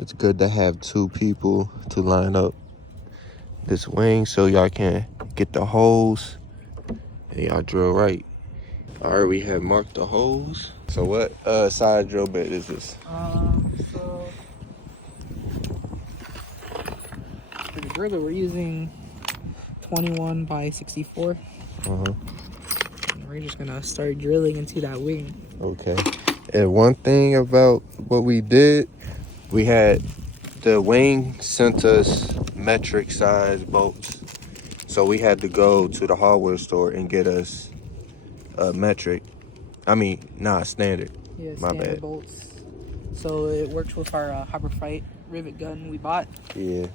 It's good to have two people to line up this wing so y'all can get the holes and y'all drill right. All right, we have marked the holes. So what size drill bit is this? So for the driller, we're using 21 by 64. Uh-huh. And we're just gonna start drilling into that wing. Okay. And one thing about what we did, we had the wing sent us metric size bolts. So we had to go to the hardware store and get us a metric. Standard. Yeah, My standard bad. bolts. So it works with our Harbor Freight rivet gun we bought. Yeah.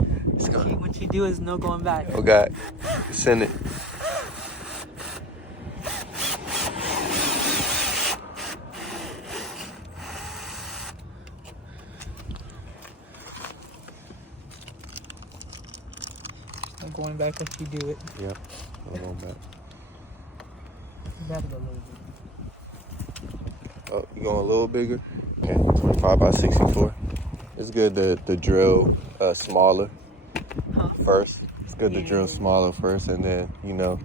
What you do is no going back. Oh God, send it. No going back if you do it. Yep, I'm going back. Back a little bit. Oh, you going a little bigger? Okay, 25 by 64. It's good to drill smaller first. It's good to drill smaller first, and then, you know,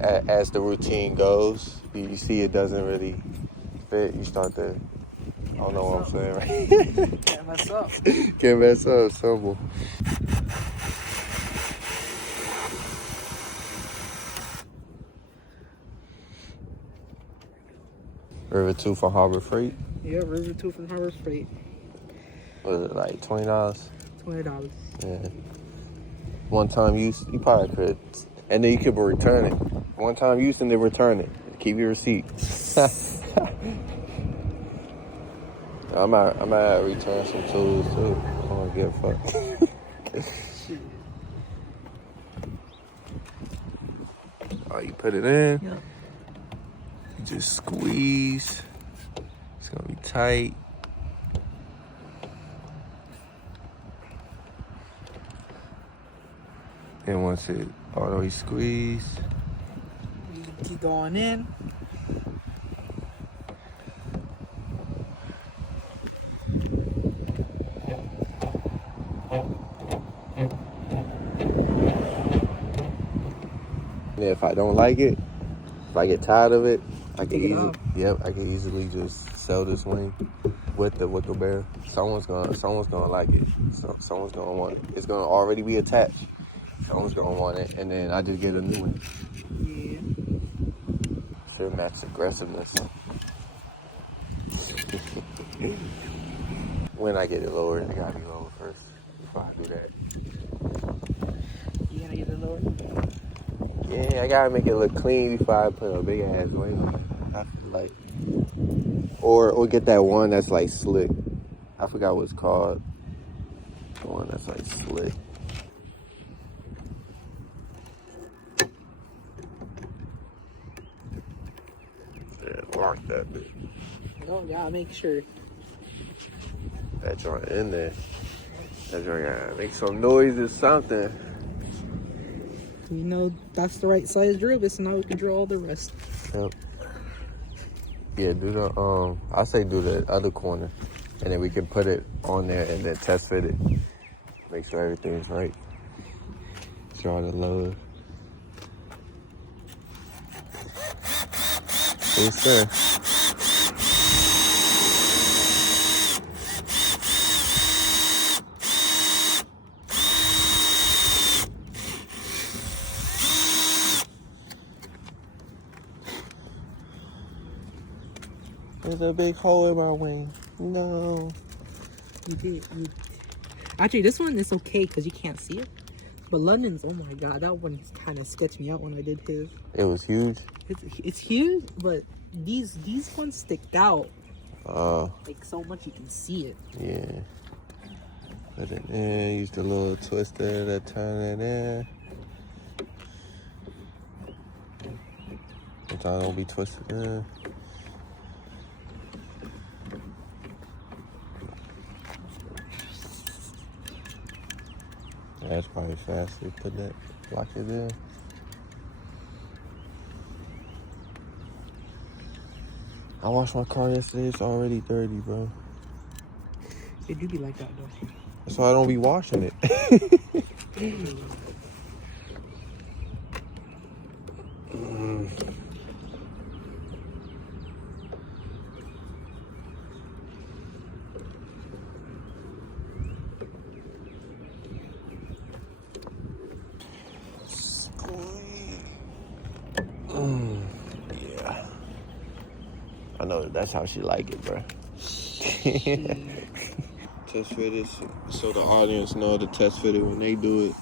as the routine goes, you see it doesn't really fit, you start to, I don't know what I'm saying, right? Can't mess up. Can't mess up, simple. Rivet 2 for Harbor Freight. Yeah, rivet 2 from Harbor Freight. Was it like $20? $20. Yeah. One time use, you probably could. And then you could return it. One time use and then return it. Keep your receipt. I might return some tools too. I don't give a fuck. Oh, you put it in. Yep. You just squeeze. It's gonna be tight. And once it auto squeeze, You keep going in. and if I don't like it, if I get tired of it, I Take it off. I can easily just sell this wing with the Wicker barrel. Someone's gonna like it. Someone's gonna want it. It's gonna already be attached. Someone's gonna want it, and then I just get a new one. Yeah. Sure, max aggressiveness. When I get it lower, it gotta be lower first before I do that. You gonna get it lower? Yeah, I gotta make it look clean before I put a big ass wing on it. I feel like, or get that one that's like slick. I forgot what it's called. The one that's like slick. Yeah, lock that bit. Oh, yeah, make sure. That joint in there. That joint gotta make some noise or something. We know that's the right size drill bit, so now we can drill all the rest. Yep. Yeah, do the I say do the other corner, and then we can put it on there and then test fit it. Make sure everything's right. Draw the load. Who's there? There's a big hole in my wing. No. Actually, this one is okay because you can't see it. But London's, oh my god, that one kind of sketched me out when I did his. It was huge. It's huge, but these ones sticked out. Oh. Like so much you can see it. Yeah. Put it in. Use the little twister to turn it in. Sometimes don't be twisted in. That's probably faster. Put that, lock it in. I washed my car yesterday. It's already dirty, bro. They do be like that though. That's why I don't be washing it. Yeah. I know that's how she like it, bro. Test fitted, so the audience know the test fitted when they do it.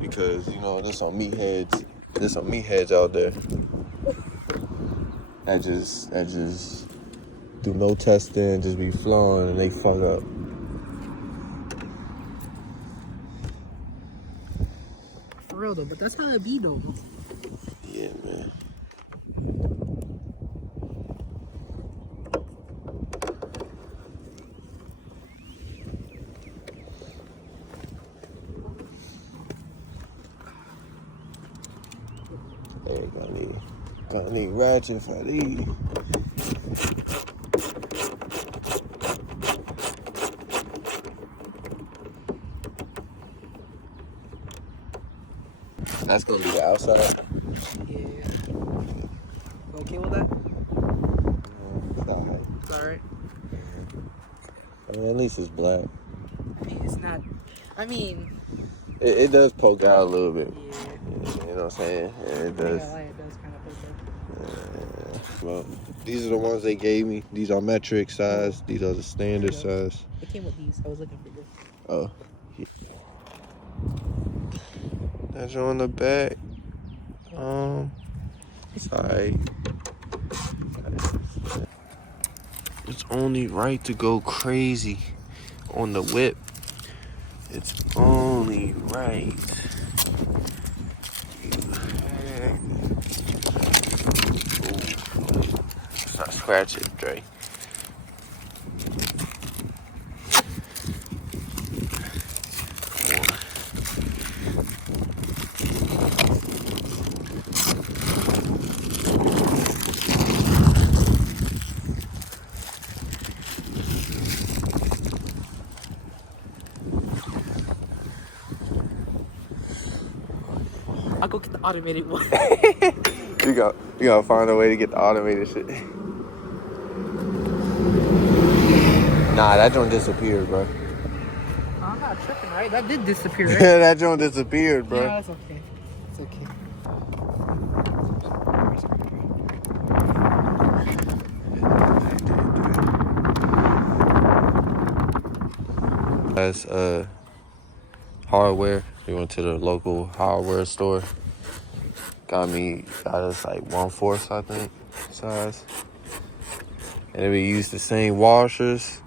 Because, you know, there's some meatheads. There's some meatheads out there that just do no testing, just be flowing and they fuck up. For real though, but that's how it be though. Yeah, man. Hey, gonna need ratchet for these. That's gonna be the outside. Yeah. Okay with that? It's alright. It's alright. I mean, at least it's black. I mean, it's not. I mean. It does poke out a little bit. Yeah. You know what I'm saying? Yeah, it does. Yeah, it does kind of poke out. Well, these are the ones they gave me. These are metric size. These are the standard size. It came with these. I was looking for this. Oh. That's on the back. It's alright. It's only right to go crazy on the whip. It's only right. Let's not scratch it, Dre. I'll go get the automated one. You gotta find a way to get the automated shit. Nah, that joint disappeared, bro. I'm not tripping, right? That did disappear, right? Yeah, that joint disappeared, bro. Yeah, that's okay. It's okay. That's hardware. We went to the local hardware store. Got us like 1/4, I think, size. And then we used the same washers.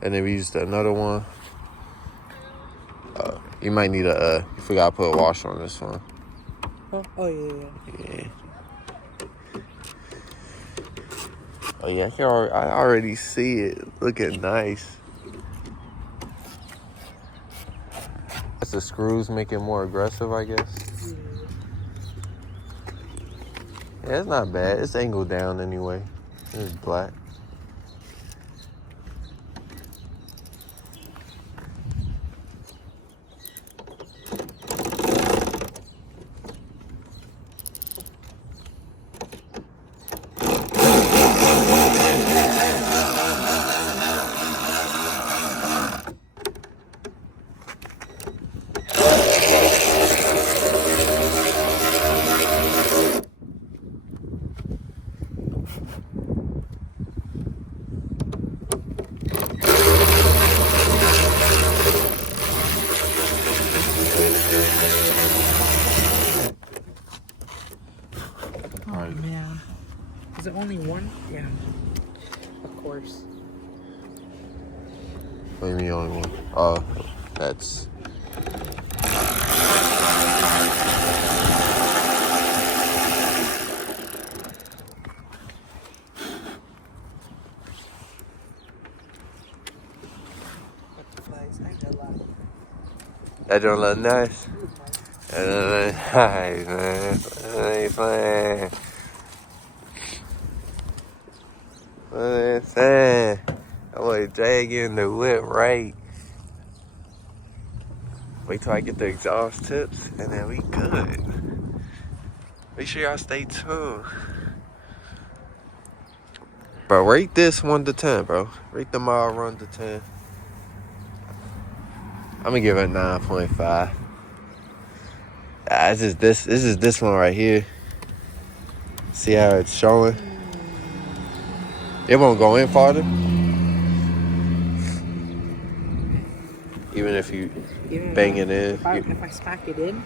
And then we used another one. You might need you forgot to put a washer on this one. Oh yeah. Yeah. Oh yeah, I already see it looking nice. That's the screws make it more aggressive, I guess. Yeah, it's not bad. It's angled down anyway. It's black. Oh man. Is it only one? Yeah. Of course. What do you mean only one? Oh, that's... Butterflies, I ain't gonna lie. That don't look nice. That don't look nice, man. That ain't playing. What are they saying? I boy Jay getting the whip right. Wait till I get the exhaust tips, and then we good. Make sure y'all stay tuned. Bro, rate this 1 to 10, bro. Rate the mile run to 10. I'm gonna give it 9.5. This is this one right here. See how it's showing? It won't go in farther. Even if you bang it in. If I smack it in.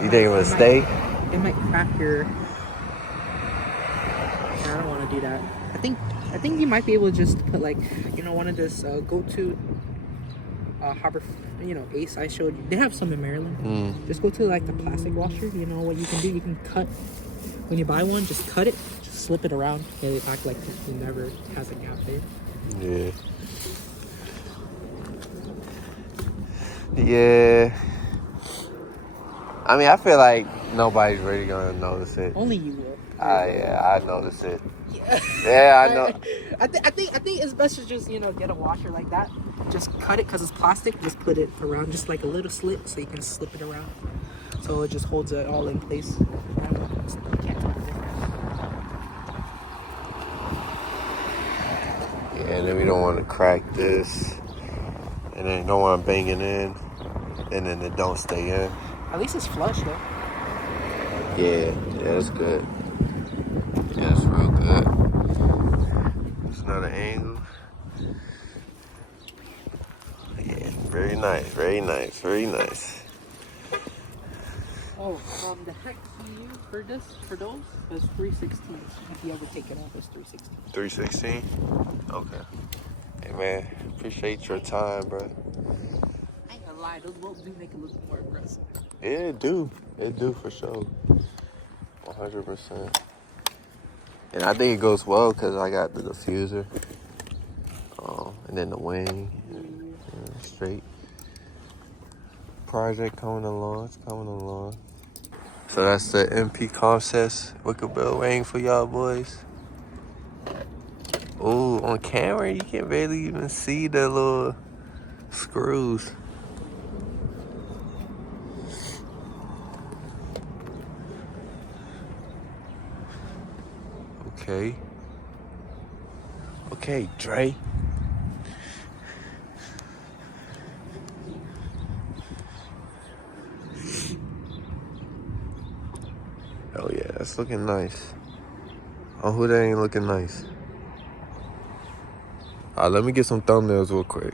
You think it will stay? It might crack your. I don't want to do that. I think you might be able to just put like, one of this go-to Harbor, Ace I showed you. They have some in Maryland. Just go to like the plastic washer. You know what you can do? You can cut, when you buy one, just cut it, just slip it around, get it back like it never has a gap there. Yeah. Yeah. I mean, I feel like nobody's really gonna notice it. Only you will. Yeah, I notice it. Yeah. Yeah, I know. I think it's best to just get a washer like that. Just cut it because it's plastic. Just put it around, just like a little slit, so you can slip it around. So it just holds it all in place. You can't tell the difference. Yeah, and then we don't want to crack this, and then don't want to bang it in, and then it don't stay in. At least it's flush though. Yeah, that's good. Yeah, that's real good. It's another angle. Yeah, very nice, very nice, very nice. Oh, the heck EU for those was 316. If you ever take it off, it's 316. 316? Okay. Hey man, appreciate your time, bro. I ain't gonna lie, those bolts do make it look more aggressive. Yeah, it do. It do for sure. 100%. And I think it goes well because I got the diffuser. And then the wing. Straight. Project coming along. It's coming along. So that's the MP Concepts Wicker Bill wing for y'all boys. Ooh, on camera you can barely even see the little screws. Okay, Dre. Oh yeah, that's looking nice. Oh, who that ain't looking nice? Let me get some thumbnails real quick.